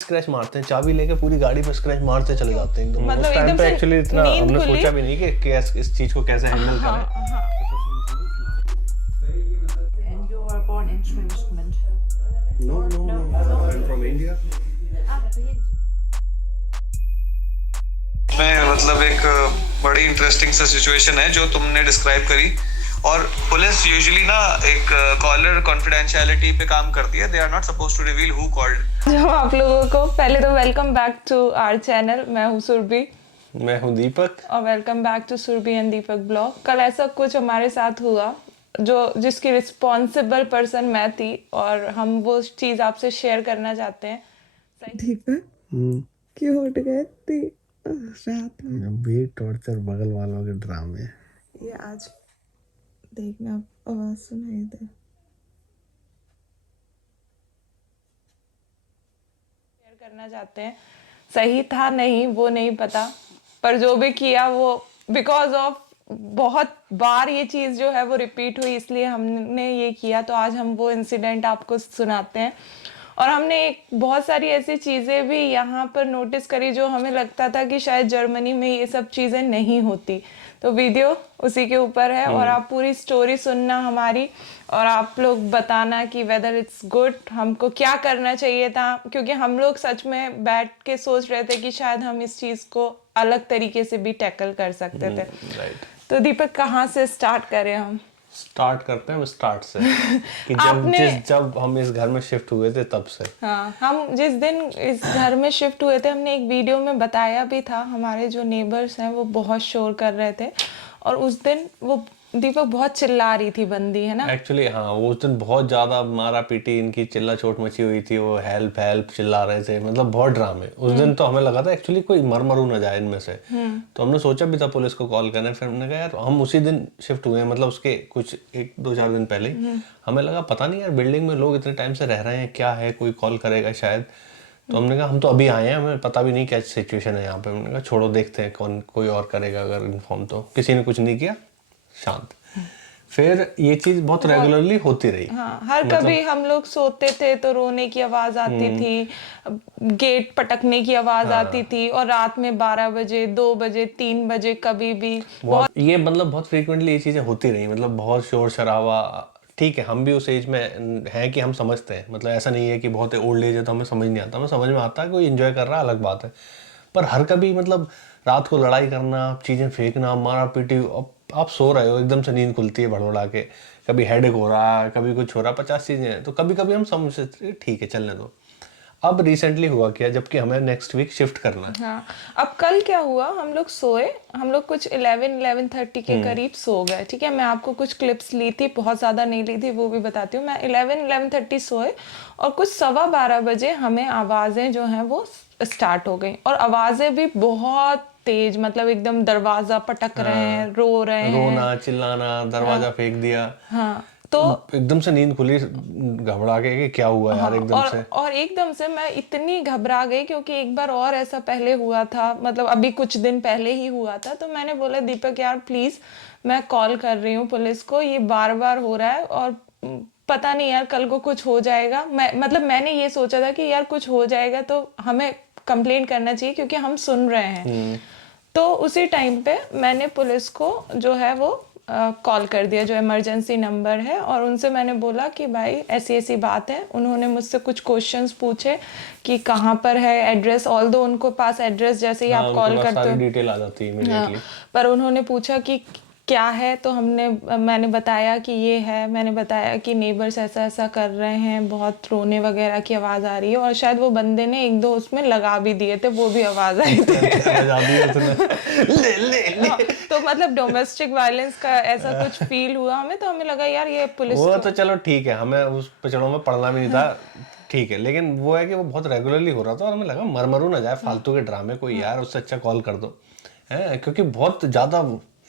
Scratch मारते हैं, चाबी लेके पूरी गाड़ी पे स्क्रैच मारते चले जाते हैं एकदम। मतलब उस टाइम एकदम पे से एक्चुअली इतना नींद हमने खुली। सोचा भी नहीं कि इस चीज को कैसे हैंडल हाँ, करें। हाँ। And you were born in True Instrument. No, I'm from India. में मतलब एक बड़ी इंटरेस्टिंग सा सिचुएशन है जो तुमने डिस्क्राइब करी। और पुलिस यूजुअली ना एक कॉलर कॉन्फिडेंशियलिटी पे काम करती है। They are not supposed to reveal who called. जो आप लोगों को पहले तो welcome back to our channel. मैं हूँ सुरभि मैं हूँ दीपक और welcome back to Surabhi and Deepak blog. कल ऐसा कुछ हमारे साथ हुआ जिसकी रिस्पॉन्सिबल पर्सन मैं थी और हम वो चीज़ आपसे शेयर करना चाहते हैं। दीपक क्यों उठ गए इतनी रात में? भी टॉर्चर बगल वालों के ड्रामे। ये आज देखना, आवाज सुनाई दे। शेयर करना चाहते हैं। सही था नहीं वो नहीं पता, पर जो भी किया वो बिकॉज ऑफ बहुत बार ये चीज़ जो है वो रिपीट हुई, इसलिए हमने ये किया। तो आज हम वो इंसिडेंट आपको सुनाते हैं। और हमने एक बहुत सारी ऐसी चीज़ें भी यहाँ पर नोटिस करी जो हमें लगता था कि शायद जर्मनी में ये सब चीज़ें नहीं होती। तो वीडियो उसी के ऊपर है और आप पूरी स्टोरी सुनना हमारी, और आप लोग बताना कि वेदर इट्स गुड, हमको क्या करना चाहिए था। क्योंकि हम लोग सच में बैठ के सोच रहे थे कि शायद हम इस चीज़ को अलग तरीके से भी टैकल कर सकते थे। राइट। तो दीपक, कहाँ से स्टार्ट करें हम? स्टार्ट करते हैं स्टार्ट से कि जब हम इस घर में शिफ्ट हुए थे तब से। हाँ, हम जिस दिन इस घर में शिफ्ट हुए थे, हमने एक वीडियो में बताया भी था, हमारे जो नेबर्स हैं वो बहुत शोर कर रहे थे। और उस दिन वो दीपक बहुत चिल्ला रही थी बंदी, है ना? एक्चुअली हाँ, वो उस दिन बहुत ज्यादा मारा पीटी, इनकी चिल्ला चोट मची हुई थी। वो हेल्प हेल्प चिल्ला रहे थे, मतलब बहुत ड्रामे। उस दिन तो हमें लगा था एक्चुअली कोई मरू ना जाए इनमें से। तो हमने सोचा भी था पुलिस को कॉल करने। फिर हमने कहा यार, हम उसी दिन शिफ्ट हुए हैं, मतलब उसके कुछ 1-2-4 दिन पहले ही हमें लगा पता नहीं यार, बिल्डिंग में लोग इतने टाइम से रह रहे हैं, क्या है, कोई कॉल करेगा शायद। तो हमने कहा हम तो अभी आए हैं, हमें पता भी नहीं क्या सिचुएशन है यहाँ पे। हमने कहा छोड़ो, देखते हैं कौन कोई और करेगा अगर इन्फॉर्म। तो किसी ने कुछ नहीं किया, शांत। फिर ये चीज बहुत रेगुलरली होती रही। हाँ, हर कभी हम लोग सोते थे तो रोने की आवाज आती थी, गेट पटकने की आवाज आती थी, और रात में 12 बजे, 2 बजे, 3 बजे कभी भी ये मतलब बहुत फ्रीक्वेंटली ये चीजें होती रही। मतलब बहुत शोर शराबा। ठीक है, हम भी उस एज में हैं कि हम समझते हैं। मतलब ऐसा नहीं है कि बहुत ओल्ड एज है तो हमें समझ नहीं आता। हमें समझ में आता है, कोई एंजॉय कर रहा है अलग बात है। पर हर कभी मतलब रात को लड़ाई करना, चीजें फेंकना, मारा पीटी। आप सो रहे हो, एकदम से नींद खुलती है भड़बड़ा के, कभी हेडेक हो रहा है, कभी कुछ हो रहा है, 50 चीजें हैं। तो कभी कभी हम समझते ठीक है, चलने दो। अब रिसेंटली हुआ क्या, जबकि हमें नेक्स्ट वीक शिफ्ट करना है। हाँ, अब कल क्या हुआ, हम लोग सोए, हम लोग कुछ 11-11:30 के करीब सो गए। ठीक है, मैं आपको कुछ क्लिप्स ली थी, बहुत ज़्यादा नहीं ली थी, वो भी बताती हूँ। मैं 11-11:30 सोए और कुछ 12:15 बजे हमें आवाज़ें जो हैं वो स्टार्ट हो गई। और आवाज़ें भी बहुत तेज, मतलब एकदम दरवाज़ा पटक रहे हैं, रो रहे हैं, रोना चिल्लाना, दरवाजा फेंक दिया। हाँ, तो एकदम से नींद खुली, घबरा के कि क्या हुआ यार। एकदम से और एकदम से मैं इतनी घबरा गई, क्योंकि एक बार और ऐसा पहले हुआ था, मतलब अभी कुछ दिन पहले ही हुआ था। तो मैंने बोला दीपक यार प्लीज, मैं कॉल कर रही हूँ पुलिस को, ये बार बार हो रहा है और पता नहीं यार कल को कुछ हो जाएगा। मैंने ये सोचा था कि यार कुछ हो जाएगा तो हमें कंप्लेंट करना चाहिए, क्योंकि हम सुन रहे हैं। तो उसी टाइम पे मैंने पुलिस को जो है वो कॉल कर दिया, जो इमरजेंसी नंबर है, और उनसे मैंने बोला कि भाई ऐसी ऐसी बात है। उन्होंने मुझसे कुछ क्वेश्चंस पूछे कि कहाँ पर है एड्रेस, ऑल दो उनको पास एड्रेस जैसे ही आप कॉल करते हो डिटेल आ जाती है इमीडिएटली। पर उन्होंने पूछा कि क्या है, तो मैंने बताया कि ये है। मैंने बताया कि नेबर्स ऐसा ऐसा कर रहे हैं, बहुत रोने वगैरह की आवाज़ आ रही है, और शायद वो बंदे ने 1-2 उसमें लगा भी दिए थे, वो भी आवाज़ आई थी। ले। तो मतलब डोमेस्टिक वायलेंस का ऐसा कुछ फील हुआ हमें। तो हमें लगा यार ये पुलिस वो तो चलो ठीक है, हमें उस पचड़ों में पड़ना भी नहीं था, ठीक है। लेकिन वो है कि वो बहुत रेगुलरली हो रहा था और हमें लगा मरू ना जाए फालतू के ड्रामे कोई, यार उससे अच्छा कॉल कर दो है। क्योंकि बहुत ज्यादा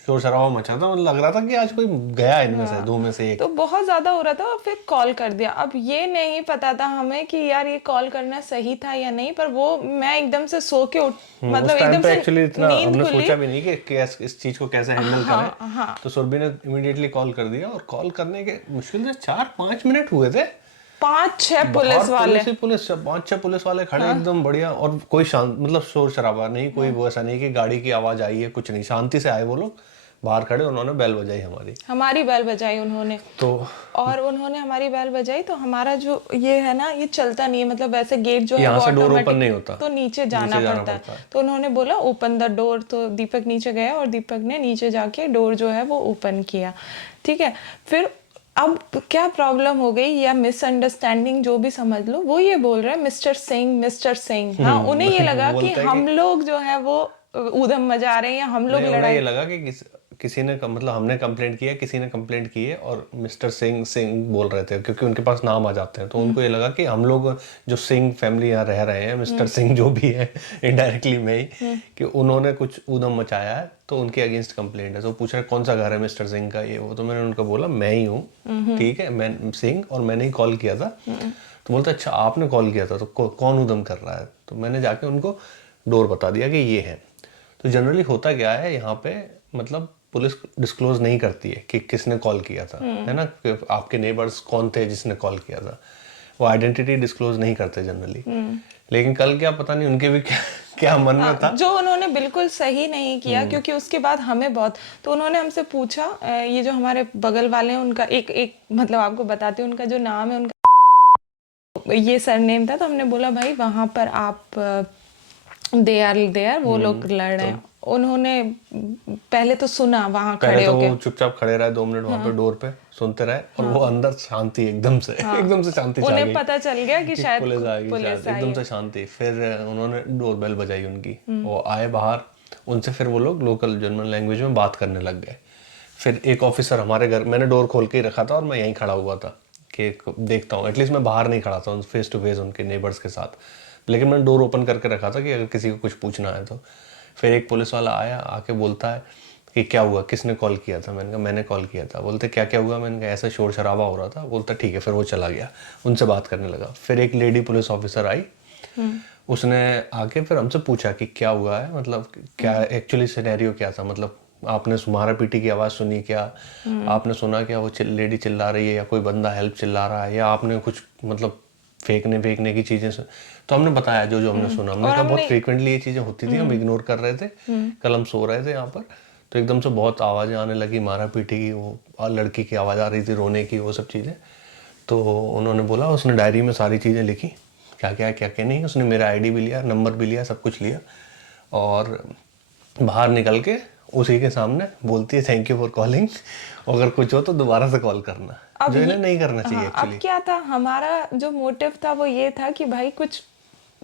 शोर शराबा मचा था, मतलब लग रहा था कि आज कोई गया इनमें से, दो में से एक। तो बहुत ज्यादा हो रहा था, और फिर कॉल कर दिया। अब ये नहीं पता था हमें कि यार ये कॉल करना सही था या नहीं, पर वो मैं एकदम से सो के मतलब एकदम से एक्चुअली इतना हमने खुली। सोचा भी नहीं कि इस चीज को कैसे हैंडल करें। हाँ। तो सुरभि ने इमीडिएटली कॉल कर दिया, और कॉल करने के मुश्किल से 4-5 मिनट हुए थे 5-6 पुलिस बाहर वाले, पुलिस 5-6 पुलिस वाले खड़े एकदम बढ़िया, और कोई शांत मतलब शोर शराबा नहीं, कोई वो ऐसा नहीं कि गाड़ी की आवाज आई है, कुछ नहीं, शांति से आए वो लोग, बाहर खड़े, उन्होंने बेल बजाई हमारी बेल बजाई उन्होंने, तो और उन्होंने हमारी बेल बजाई तो हमारा जो ये है ना, ये चलता नहीं है, मतलब वैसे गेट जो है यहाँ वो से डोर ओपन ऑटोमेटिक, नहीं होता, तो नीचे जाना पड़ता है। तो उन्होंने बोला ओपन द डोर, तो दीपक नीचे गया और दीपक ने नीचे जाके डोर जो है वो ओपन किया, ठीक है। फिर अब क्या प्रॉब्लम हो गई या मिसअंडरस्टैंडिंग जो भी समझ लो, वो ये बोल रहे हैं मिस्टर सिंह। हाँ, उन्हें ये लगा कि हम लोग जो है वो ऊधम मचा रहे हैं या हम लोग लड़ाई, ये लगा कि किसी ने मतलब हमने कंप्लेंट किया, किसी ने कंप्लेंट की है और मिस्टर सिंह बोल रहे थे, क्योंकि उनके पास नाम आ जाते हैं, तो उनको ये लगा कि हम लोग जो सिंह फैमिली यहाँ रह रहे हैं, मिस्टर सिंह जो भी है इनडायरेक्टली में ही, कि उन्होंने कुछ ऊधम मचाया है, तो उनके अगेंस्ट कंप्लेंट है। तो पूछ रहे कौन सा घर है मिस्टर सिंह का, ये वो, तो मैंने उनको बोला मैं ही हूँ, ठीक है, मैं सिंह, और मैंने ही कॉल किया था। तो बोलते अच्छा आपने कॉल किया था, तो कौन ऊधम कर रहा है, तो मैंने जाके उनको डोर बता दिया कि ये है। तो जनरली होता क्या है यहाँ पे, मतलब पुलिस डिस्क्लोज नहीं करती है कि किसने कॉल किया था, है ना, कि आपके नेबर्स कौन थे जिसने कॉल किया था, वो आइडेंटिटी डिस्क्लोज नहीं करते जनरली। लेकिन कल क्या पता नहीं उनके भी क्या मन में था, जो उन्होंने बिल्कुल सही नहीं किया, क्योंकि उसके बाद हमें बहुत, तो उन्होंने हमसे पूछा, ये जो हमारे बगल वाले हैं उनका एक मतलब आपको बताती हूँ, उनका जो नाम है, उनका ये सरनेम था, तो हमने बोला भाई वहां पर आप दे आर वो लोग लड़ रहे हैं। उन्होंने पहले तो सुना वहां खड़े तो होके, वो चुपचाप खड़े रहे 2 मिनट वहां पे डोर पे, सुनते रहे, और वो अंदर शांति एकदम से एकदम से शांति छा गई, उन्हें पता चल गया कि शायद पुलिस आ गई, पुलिस आई एकदम से शांति। फिर उन्होंने डोर बेल बजाई उनकी, वो आए बाहर, उनसे फिर वो लोग लोकल जर्मन लैंग्वेज में बात करने लग गए। फिर एक ऑफिसर हमारे घर, मैंने डोर खोल के ही रखा था और मैं यहीं खड़ा हुआ था कि देखता हूँ, एटलीस्ट मैं बाहर नहीं खड़ा था फेस टू फेस उनके नेबर्स के साथ, लेकिन मैंने डोर ओपन करके रखा था कि अगर किसी को कुछ पूछना है तो। फिर एक पुलिस वाला आया, आके बोलता है कि क्या हुआ, किसने कॉल किया था, मैंने कहा मैंने कॉल किया था। बोलते क्या क्या हुआ, मैंने कहा ऐसा शोर शराबा हो रहा था। बोलता ठीक है, फिर वो चला गया, उनसे बात करने लगा। फिर एक लेडी पुलिस ऑफिसर आई, उसने आके फिर हमसे पूछा कि क्या हुआ है, मतलब क्या एक्चुअली सिनेरियो क्या था, मतलब आपने मारा पीटी की आवाज़ सुनी क्या, आपने सुना क्या वो लेडी चिल्ला रही है, या कोई बंदा हेल्प चिल्ला रहा है, या आपने कुछ मतलब फेंकने की चीजें तो हमने बताया जो जो हमने सुना। हमने कहा बहुत फ्रीक्वेंटली ये चीजें होती थी, हम इग्नोर कर रहे थे, कल हम सो रहे थे यहाँ पर, तो एकदम से बहुत आवाज़ें आने लगी, मारा पीटी की, वो लड़की की आवाज़ आ रही थी, रोने की, वो सब चीज़ें। तो उन्होंने बोला, उसने डायरी में सारी चीज़ें लिखी, क्या क्या नहीं, उसने मेरा आईडी भी लिया, नंबर भी लिया, सब कुछ लिया, और बाहर निकल के उसी के सामने बोलती है थैंक यू फॉर कॉलिंग, अगर कुछ हो तो दोबारा से कॉल करना, जो इन्हें नहीं करना चाहिए एक्चुअली। अब क्या था, हमारा जो मोटिव था वो ये था कि भाई कुछ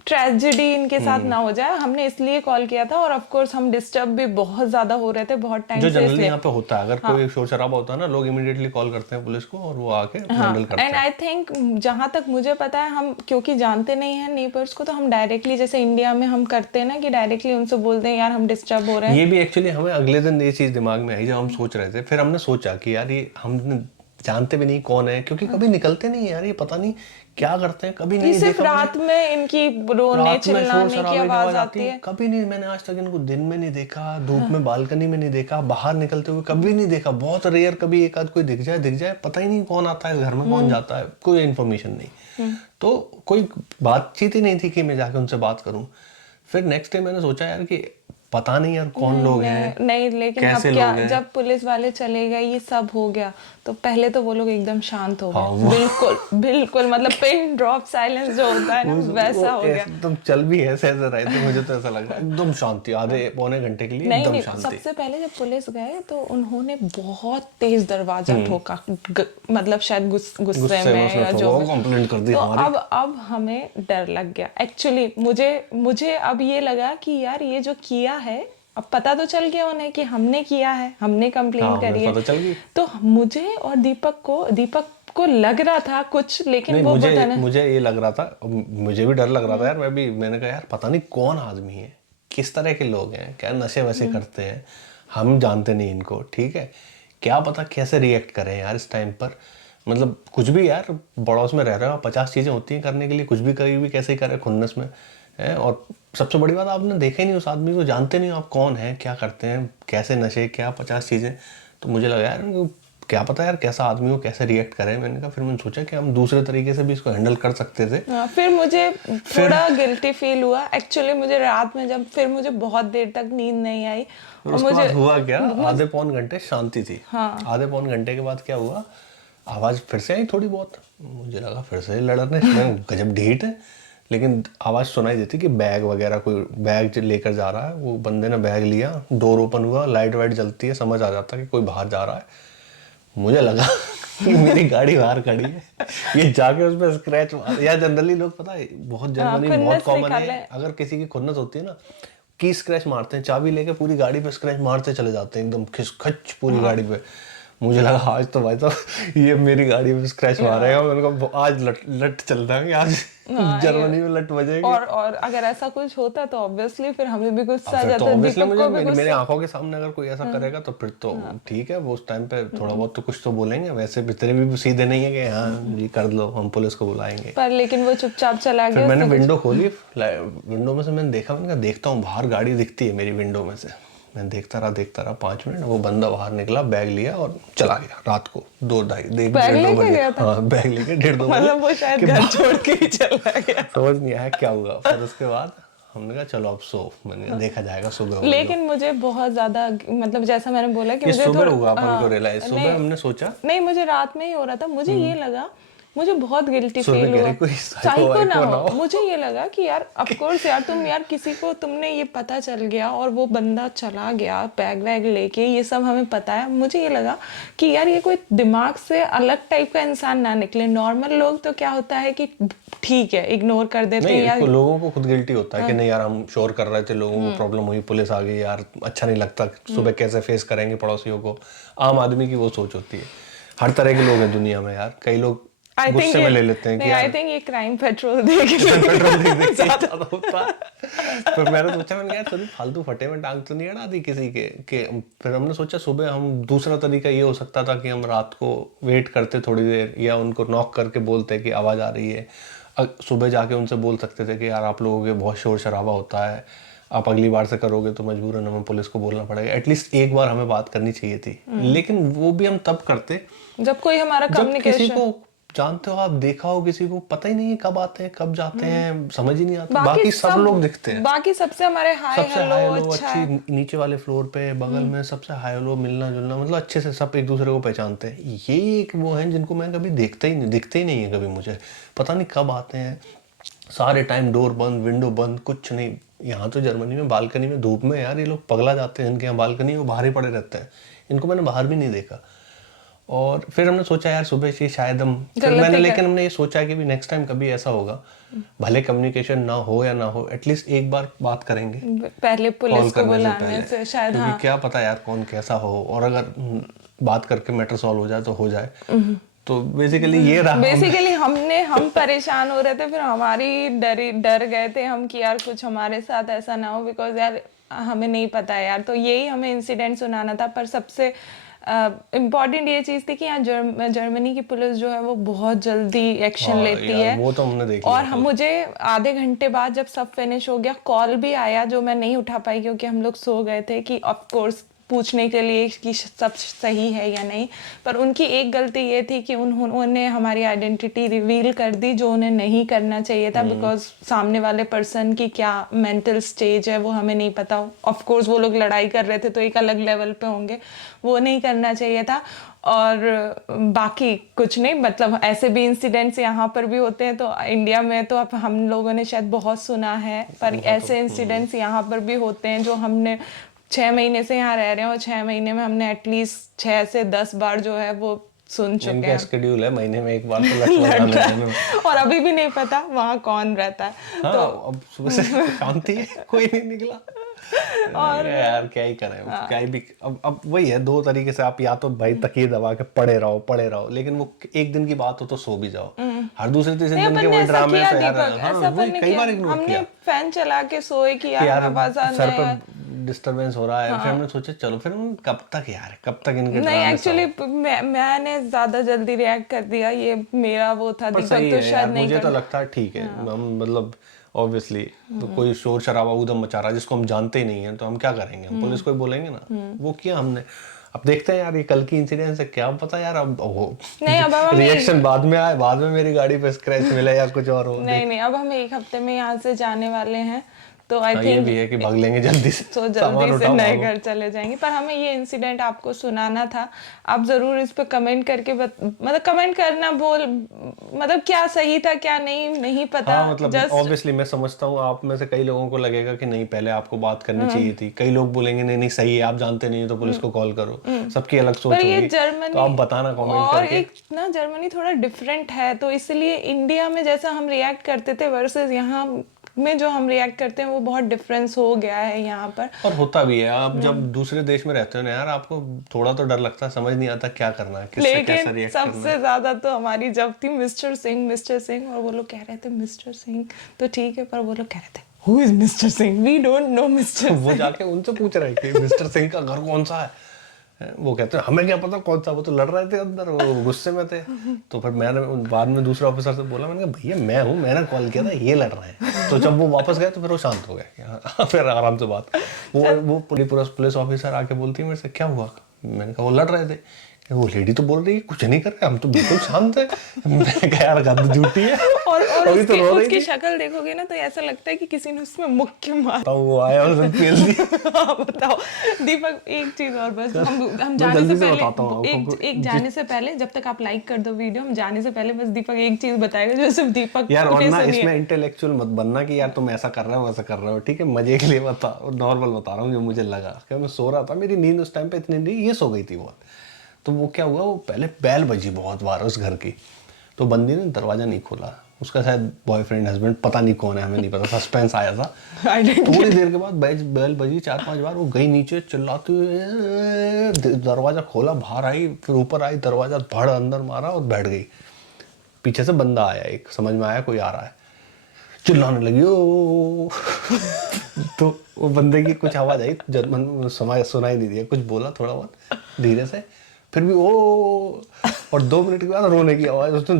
ट्रेजेडी इनके साथ ना हो जाए, हमने इसलिए कॉल किया था। और ऑफ कोर्स हम डिस्टर्ब भी बहुत ज्यादा हो रहे थे बहुत टाइम से, जो जनरली यहाँ पे होता है, अगर कोई शोर शराबा होता है ना, लोग इमीडिएटली कॉल करते हैं पुलिस को और वो आके हैंडल करते हैं। एंड आई थिंक जहाँ तक मुझे पता है, हम क्योंकि जानते नहीं हैं नेबर्स को, तो हम डायरेक्टली, जैसे इंडिया में हम करते हैं ना कि डायरेक्टली उनसे बोलते हैं यार हम डिस्टर्ब हो रहे हैं। ये भी एक्चुअली हमें अगले दिन ये चीज दिमाग में आई जब हम सोच रहे थे, फिर हमने सोचा कि यार ये हम जानते भी नहीं कौन है, क्योंकि कभी निकलते नहीं यार, ये पता नहीं क्या करते हैं, कभी नहीं सिर्फ देखा रात में इनकी रोने चिल्लाने की आवाज आती है। कभी नहीं, मैंने आज तक इनको दिन में नहीं देखा, धूप में बालकनी में नहीं देखा, बाहर निकलते हुए कभी नहीं देखा, बहुत रेयर कभी एक आध कोई दिख जाए, पता ही नहीं कौन आता है घर में, कौन जाता है, कोई इन्फॉर्मेशन नहीं। तो कोई बातचीत ही नहीं थी कि मैं जाके उनसे बात करूं। फिर नेक्स्ट डे मैंने सोचा यार कि पता नहीं यार कौन लोग हैं, नहीं, लेकिन अब क्या, जब पुलिस वाले चले गए, ये सब हो गया, तो पहले तो वो लोग एकदम शांत हो गए। बिल्कुल मतलब पिन ड्रॉप साइलेंस जो होता है ना, वैसा हो गया। एकदम चल भी ऐसे रहे थे, मुझे तो ऐसा लग रहा है एकदम शांति, आधे पौने घंटे के लिए एकदम शांति। सबसे पहले जब पुलिस गए तो उन्होंने बहुत तेज दरवाजा ठोका, मतलब शायद गुस्से में या जो कंप्लेंट कर दी तो हमारी। अब हमें डर लग गया एक्चुअली। मुझे अब ये लगा कि यार ये जो किया है, अब पता तो चल गया उन्हें कि हमने किया है, हमने कंप्लेंट करी है। तो मुझे और दीपक को लग रहा था कुछ, लेकिन वो मुझे ये लग रहा था, मुझे भी डर लग रहा था यार। मैंने कहा यार पता नहीं कौन आदमी है, किस तरह के लोग हैं, क्या नशे वशे करते हैं, हम जानते नहीं इनको, ठीक है, क्या पता कैसे रिएक्ट करें यार इस टाइम पर। मतलब कुछ भी यार, पड़ोस में रह रहे हो, 50 चीजें होती हैं करने के लिए, कुछ भी कभी भी कैसे ही करे खुन्नस में है। और सबसे बड़ी बात, आपने देखा ही नहीं उस आदमी को, जानते नहीं आप कौन है, क्या करते हैं, कैसे नशे, क्या 50 चीजें। तो मुझे लगा यार क्या पता यार कैसा आदमी हो, कैसे रिएक्ट करे। मैंने कहा फिर मैंने सोचा कि हम दूसरे तरीके से भी इसको हैंडल कर सकते थे। फिर मुझे थोड़ा गिल्टी फील हुआ एक्चुअली। मुझे रात में जब फिर मुझे बहुत देर तक नींद नहीं आई और उसके बाद हुआ क्या, आधे पौन घंटे शांति थी। हाँ। आधे पौन घंटे के बाद क्या हुआ, आवाज फिर से आई थोड़ी बहुत। मुझे लगा फिर से लड़ने, गजब ढीठ है। लेकिन आवाज सुनाई देती कि बैग वगैरह, कोई बैग लेकर जा रहा है। वो बंदे ने बैग लिया, डोर ओपन हुआ, लाइट वाइट जलती है, समझ आ जाता कि कोई बाहर जा रहा है। मुझे लगा कि मेरी गाड़ी बाहर खड़ी है, ये जाके उस पर स्क्रैच मार। या जनरली लोग पता है बहुत जर्मनी में बहुत कॉमन है, अगर किसी की खुन्नस होती है ना, की स्क्रैच मारते हैं, चाबी लेके पूरी गाड़ी पे स्क्रैच मारते चले जाते हैं एकदम खच पूरी गाड़ी पे। मुझे लगा आज तो भाई तो ये मेरी गाड़ी में स्क्रैच मारेगा। मैंने कहा आज लट चल रहा आज जर्मनी में लट बजेगी। और अगर ऐसा कुछ होता तो ऑब्वियसली फिर हमें भी गुस्सा आ तो जाता। ऑब्वियसली दीपक को भी मुझे मेरे गुस्सा। आंखों के सामने अगर कोई ऐसा करेगा तो फिर तो ठीक है, वो उस टाइम पे थोड़ा बहुत तो कुछ तो बोलेंगे। वैसे इतने भी सीधे नहीं है कि हाँ जी कर लो, हम पुलिस को बुलाएंगे। पर लेकिन वो चुपचाप चला फिर गया। मैंने विंडो खोली, विंडो में से मैंने देखा, मैंने कहा देखता हूँ बाहर गाड़ी दिखती है मेरी विंडो में से। मैं देखता रहा 5 मिनट। वो बंदा बाहर निकला, बैग लिया और चला गया। रात को 2-2:30 बजे। हाँ, बैग लेके 1:30-2 बजे। मतलब वो शायद घर छोड़ के ही चला गया। समझ नहीं आया क्या हुआ। फिर उसके बाद हमने कहा चलो अब सो, मैंने कहा देखा जाएगा सुबह। लेकिन मुझे बहुत ज्यादा मतलब जैसा मैंने बोला कि ये मुझे सुबह हुआ अपन को रियलाइज। सुबह हमने सोचा नहीं, मुझे रात में ही हो रहा था। मुझे ये लगा, मुझे बहुत गिल्टी सुबह फील कह रहे हुआ। कोई साइको ना हो। मुझे ये लगा कि यार ऑफ कोर्स यार तुम यार किसी को तुमने ये पता चल गया और वो बंदा चला गया बैग वैग लेके, ये सब हमें पता है। मुझे ये लगा कि यार ये कोई दिमाग से अलग टाइप का इंसान ना निकले। नॉर्मल लोग तो क्या होता है कि ठीक है इग्नोर कर देते हैं यार। लोगों को खुद गिल्टी होता है कि नहीं यार हम शोर कर रहे थे, लोगों को प्रॉब्लम हुई, पुलिस आ गई यार, अच्छा नहीं लगता, सुबह कैसे फेस करेंगे पड़ोसियों को। आम आदमी की वो सोच होती है। हर तरह के लोग हैं दुनिया में यार। कई लोग गुस्से में ले लेते हैं कि आई थिंक ये क्राइम पेट्रोल देख ज्यादा होता है। फिर मैंने सोचा, मैंने यार कभी फालतू फटे में टांग तो नहीं अड़ा दी किसी के। फिर हमने सोचा सुबह हम दूसरा तरीका ये हो सकता था कि हम रात को वेट करते थोड़ी देर, या उनको नॉक करके बोलते कि आवाज आ रही है। सुबह जाके उनसे बोल सकते थे कि यार आप लोगों के बहुत शोर शराबा होता है, आप अगली बार से करोगे तो मजबूरन हमें पुलिस को बोलना पड़ेगा। एटलीस्ट एक बार हमें बात करनी चाहिए थी। लेकिन वो भी हम तब करते जब कोई हमारा कम्युनिकेशन, किसी को जानते हो आप, देखा हो किसी को, पता ही नहीं है कब आते हैं कब जाते हैं, समझ ही नहीं आता। बाकी सब लोग दिखते हैं, बाकी सबसे हमारे हाय हेलो अच्छा अच्छी, नीचे वाले फ्लोर पे बगल में सबसे हाय हेलो, मिलना जुलना, मतलब अच्छे से सब एक दूसरे को पहचानते हैं। ये एक वो हैं जिनको मैं कभी दिखते ही नहीं है कभी। मुझे पता नहीं कब आते हैं, सारे टाइम डोर बंद, विंडो बंद, कुछ नहीं। यहाँ तो जर्मनी में बालकनी में धूप में यार ये लोग पगला जाते हैं। इनके यहाँ बालकनी वो बाहर ही पड़े रहते हैं, इनको मैंने बाहर भी नहीं देखा। और फिर हमने सोचा यार सुबह से शायद हम, फिर मैंने लेकिन हमने ये सोचा कि भी नेक्स्ट टाइम कभी ऐसा होगा, भले कम्युनिकेशन ना हो या ना हो, एटलीस्ट एक बार बात करेंगे पहले पुलिस को बुलाने से शायद। क्योंकि क्या पता यार कौन कैसा हो, और अगर बात करके मैटर सॉल्व हो जाए तो हो जाए। तो बेसिकली ये रहा। बेसिकली हम परेशान हो रहे थे, फिर हमारी डर गए थे हम कि यार कुछ हमारे साथ ऐसा ना हो, बिकॉज यार हमें नहीं पता है यार। तो यही हमें इंसिडेंट सुनाना था। पर सबसे इम्पॉर्टेंट ये चीज थी कि यहाँ जर्मनी की पुलिस जो है वो बहुत जल्दी एक्शन लेती है। वो तो हमने देखा। और मुझे आधे घंटे बाद जब सब फिनिश हो गया, कॉल भी आया जो मैं नहीं उठा पाई क्योंकि हम लोग सो गए थे, कि ऑफ कोर्स पूछने के लिए कि सब सही है या नहीं। पर उनकी एक गलती ये थी कि उन्होंने हमारी आइडेंटिटी रिवील कर दी, जो उन्हें नहीं करना चाहिए था। बिकॉज सामने वाले पर्सन की क्या मेंटल स्टेज है वो हमें नहीं पता। ऑफ कोर्स वो लोग लड़ाई कर रहे थे तो एक अलग लेवल पे होंगे, वो नहीं करना चाहिए था। और बाकी कुछ नहीं, मतलब ऐसे भी इंसिडेंट्स यहाँ पर भी होते हैं। तो इंडिया में तो अब हम लोगों ने शायद बहुत सुना है, पर ऐसे इंसिडेंट्स यहाँ पर भी होते हैं जो हमने 6 महीने से यहाँ रह रहे हैं, और 6 महीने में हमने एटलीस्ट 6 से 10 बार जो है वो सुन चुके हैं। इनका शेड्यूल है महीने में एक बार तो लड़ना। और अभी भी नहीं पता वहाँ कौन रहता है। हाँ, तो अब सुबह से शांति है, कोई नहीं निकला। और यार क्या ही करें, क्या ही भी। अब वही है, 2 तरीके से आप या तो भाई तकिए दबा के पड़े रहो, लेकिन वो एक दिन की बात हो तो सो भी जाओ। हर दूसरे तीसरे दिन के वो ड्रामे से यार, हाँ वही कई बार इग्नोर किया। हमने फैन चला के सोए कि यार आवाज आ सर पे डिस्टरबेंस हो रहा है। फिर हमने सोचा चलो फिर कब तक इनके नहीं, एक्चुअली मैंने ज्यादा जल्दी रिएक्ट कर दिया। ये मेरा वो था, दीपक तो शायद नहीं। मुझे तो लगता है ठीक है, हम मतलब ऑब्वियसली तो कोई शोर शराबा उधम मचा रहा है जिसको हम जानते ही नहीं है, तो हम क्या करेंगे, हम पुलिस को ही बोलेंगे ना। वो किया हमने। अब देखते हैं यार, ये कल की इंसिडेंस है, क्या पता यार, अब नहीं, अब हम रिएक्शन बाद में आए, बाद में मेरी गाड़ी पे स्क्रैच मिले या कुछ और हो। नहीं, अब हम 1 हफ्ते में यहाँ से जाने वाले हैं, तो आई ये थिंक भी है कि भाग लेंगे जल्दी से, तो सामान जल्दी से उठाओ, नए भागो। घर चले जाएंगे। पर हमें ये इंसिडेंट आपको सुनाना था। आप जरूर इस पे कमेंट करके मतलब कमेंट करना, मतलब क्या सही था क्या नहीं पता। हाँ, मतलब जस्ट ऑब्वियसली मैं समझता हूँ आप में से कई लोगों को लगेगा कि नहीं पहले आपको बात करनी चाहिए थी, कई लोग बोलेंगे नहीं नहीं सही है, आप जानते नहीं हो तो पुलिस को कॉल करो, सबकी अलग सोच पर ये होगी, जर्मनी तो आप बताना कमेंट और करके। एक ना जर्मनी थोड़ा डिफरेंट है, तो इसलिए इंडिया में जैसा हम रिएक्ट करते थे वर्सेस यहाँ में जो हम रिएक्ट करते हैं वो बहुत डिफरेंस हो गया है यहाँ पर। और होता भी है, आप जब दूसरे देश में रहते हो ना यार, आपको थोड़ा तो डर लगता है, समझ नहीं आता क्या करना है, किससे कैसा लेकिन रिएक्ट करना है। सबसे ज्यादा तो हमारी जब थी मिस्टर सिंह, और वो लोग कह रहे थे मिस्टर सिंह तो ठीक है, पर वो लोग कह रहे थे who is mister Singh, we don't know mister. वो जाके उनसे पूछ रहे कि मिस्टर सिंह का घर कौन सा है, वो कहते हैं हमें क्या पता कौन सा, वो तो लड़ रहे थे अंदर, वो गुस्से में थे। तो फिर मैंने बाद में दूसरे ऑफिसर से बोला, मैंने कहा भैया मैं हूँ, मैंने कॉल किया था, ये लड़ रहे हैं। तो जब वो वापस गए तो फिर वो शांत हो गए, फिर आराम से बात। वो पुलिस ऑफिसर आके बोलती है मेरे से क्या हुआ, मैंने कहा वो लड़ रहे थे, वो लेडी तो बोल रही है कुछ नहीं कर रहे, हम तो बिल्कुल शांत है। मैं कहा यार गंद झूठी है। और अभी तो रो रही उसकी थी। शक्ल देखोगे ना तो ऐसा लगता है कि किसी ने उसमें मुक्के मारा। वो आया और उसने पेल दिया। हाँ, बताओ दीपक, एक चीज और बस, हम मैं जाने जल्दी से से बताता हूँ पहले आपको। एक जाने से पहले, जब तक आप लाइक कर दो वीडियो, हम जाने से पहले बस दीपक एक चीज बताएगा जो सिर्फ दीपक यार, और के ना सुनिए। इसमें इंटेलेक्चुअल मत बनना कि यार तुम ऐसा कर रहे हो वैसा कर रहे हो, ठीक है, मजे के लिए बता, नॉर्मल बता रहा हूँ जो मुझे लगा। क्या मैं सो रहा था, मेरी नींद उस टाइम पे इतनी नहीं, ये सो गई थी बहुत। तो वो क्या हुआ, वो पहले बेल बजी बहुत बार उस घर की, तो बंदी ने दरवाजा नहीं खोला, उसका शायद बॉयफ्रेंड हस्बैंड पता नहीं कौन है, हमें नहीं पता, सस्पेंस आया था। थोड़ी देर के बाद बेल बजी 4-5 बार, वो गई नीचे चिल्लाती हुई, दरवाजा खोला, बाहर आई, फिर ऊपर आई, दरवाजा भड़ अंदर मारा और बैठ गई। पीछे से बंदा आया, एक समझ में आया कोई आ रहा है, चिल्लाने लगी ओ। तो वो बंदे की कुछ आवाज आई, जर्मन में सुनाई नहीं दिया, कुछ बोला थोड़ा बहुत धीरे से, फिर भी ओ, और 2 मिनट के बाद रोने की आवाज, उसने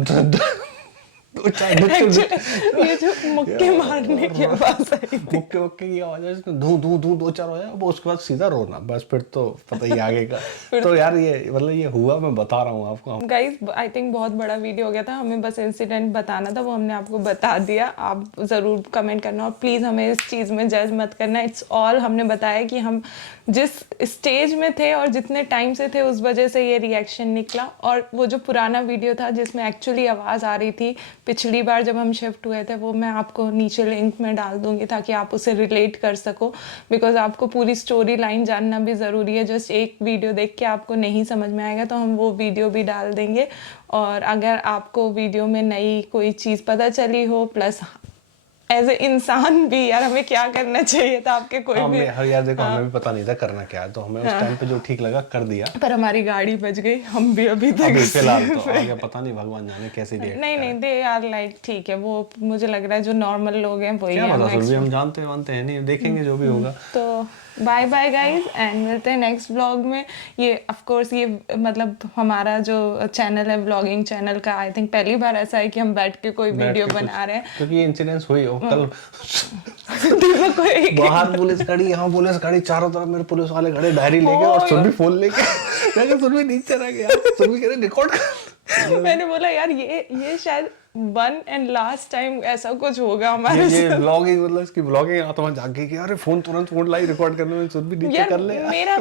ये जो मुक्के मारने की आवाज आई, मुक्के की आवाज है, उसने धू धू धू 2-4 हो जाए, अब उसके बाद सीधा रोना, बस फिर तो पता ही आगे का। तो यार ये मतलब ये हुआ, मैं बता रहा हूँ आपको। गाइस आई थिंक बहुत बड़ा वीडियो हो गया था, हमें बस इंसिडेंट बताना था, वो हमने आपको बता दिया। आप ज़रूर कमेंट करना और प्लीज़ हमें इस चीज़ में जज मत करना। इट्स ऑल हमने बताया कि हम जिस स्टेज में थे और जितने टाइम से थे उस वजह से ये रिएक्शन निकला। और वो जो पुराना वीडियो था जिसमें एक्चुअली आवाज़ आ रही थी पिछली बार जब हम शिफ्ट हुए थे, वो मैं आपको नीचे लिंक में डाल दूँगी ताकि आप उसे रिलेट कर सको, बिकॉज आपको पूरी स्टोरी लाइन जानना भी ज़रूरी है। जस्ट एक वीडियो देख के आपको नहीं समझ में आएगा तो हम वो वीडियो भी डाल देंगे। और अगर आपको वीडियो में नई कोई चीज़ पता चली हो, प्लस एज ए इंसान भी यार हमें क्या करना चाहिए था, आपके कोई भी यार देखो, हमें भी पता नहीं था करना क्या है, तो हमें उस टाइम पे जो ठीक लगा कर दिया। पर हमारी गाड़ी बच गई, हम भी अभी तक अभी फिलहाल तो आगे पता नहीं, भगवान जाने कैसे रिएक्ट। नहीं दे यार लाइक ठीक है, वो मुझे लग रहा है जो नॉर्मल लोग हैं वही क्या है। पता, सुरभि हम जानते हैं नहीं, देखेंगे जो भी होगा। तो बाय बाय गाइज एंड मिलते हैं नेक्स्ट व्लॉग में। ये ऑफ कोर्स ये मतलब हमारा जो चैनल है व्लॉगिंग चैनल का, आई थिंक पहली बार ऐसा है कि हम बैठ के कोई वीडियो बना रहे हैं, क्योंकि ये इंसिडेंस हुई हो कल। दीपक को एक बाहर पुलिस खड़ी, यहाँ पुलिस खड़ी, चारों तरफ मेरे पुलिस वाले खड़े, डायरी लेके और सुरभि फोन लेके। मैं कहा सुरभि नीचे रह गया, सुरभि कह रहे रिकॉर्ड कर। मैंने बोला यार ये शायद 1 एंड लास्ट टाइम ऐसा कुछ होगा हमारे साथ। ये ब्लॉगिंग मतलब इसकी ब्लॉगिंग आत्मा जाग गई कि अरे फोन तुरंत फोन लाई रिकॉर्ड करने में, सुरभि नीचे कर ले यार,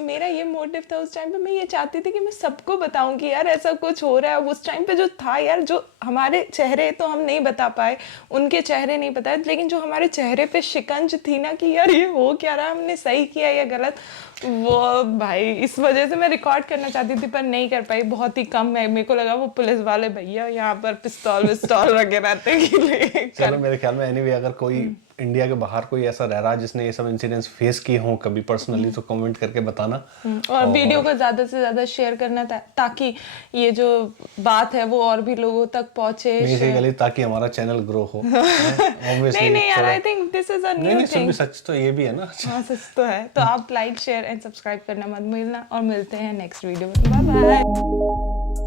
मेरा ये मोटिव था उस टाइम पे। मैं ये चाहती थी कि मैं सबको बताऊं कि यार ऐसा कुछ हो रहा है। उस टाइम पे जो था यार, जो हमारे चेहरे तो हम नहीं बता पाए, उनके चेहरे नहीं बताए, लेकिन जो हमारे चेहरे पे शिकंज थी ना कि यार ये हो क्या रहा है, हमने सही किया या गलत, वो भाई इस वजह से मैं रिकॉर्ड करना चाहती थी पर नहीं कर पाई, बहुत ही कम है। मेरे को लगा वो पुलिस वाले भैया यहाँ पर पिस्तौल विस्तौल रखे रहते हैं। चलो मेरे ख्याल में एनीवे अगर कोई इंडिया के बाहर कोई ऐसा रह रहा है जिसने ये सब इंसिडेंट्स फेस किए हों कभी पर्सनली, तो कमेंट करके बताना और वीडियो को ज्यादा से ज्यादा शेयर करना ताकि ये जो बात है वो और भी लोगों तक पहुंचे, बेसिकली ताकि हमारा चैनल ग्रो हो। नहीं यार, I think this is a new thing. सच तो ये भी है ना। हाँ सच तो है। तो आप लाइक शेयर एंड सब्सक्राइब करना मत भूलना और मिलते हैं नेक्स्ट वीडियो में। Bye bye.